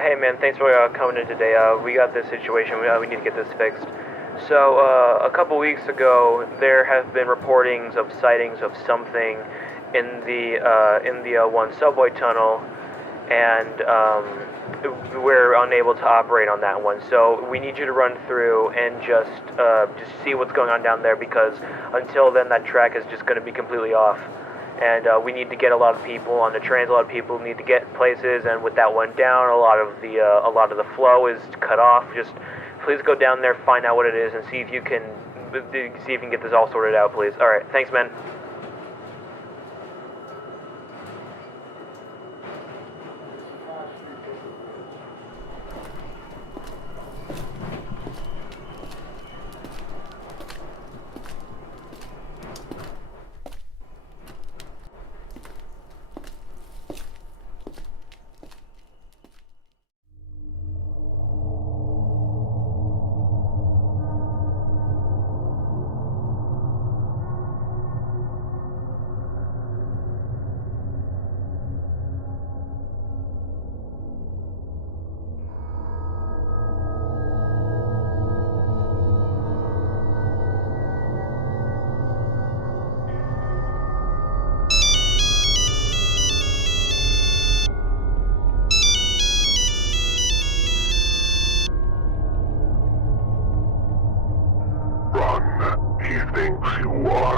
Hey man, thanks for coming in today. We got this situation. We need to get this fixed. So, a couple weeks ago, there have been reportings of sightings of something in the one subway tunnel, and we're unable to operate on that one. So we need you to run through and just see what's going on down there, because until then, that track is just going to be completely off. And we need to get a lot of people on the trains. A lot of people need to get places, and with that one down, a lot of the flow is cut off. Just please go down there, find out what it is, and see if you can get this all sorted out, please. All right, thanks, man. Run. He thinks you are.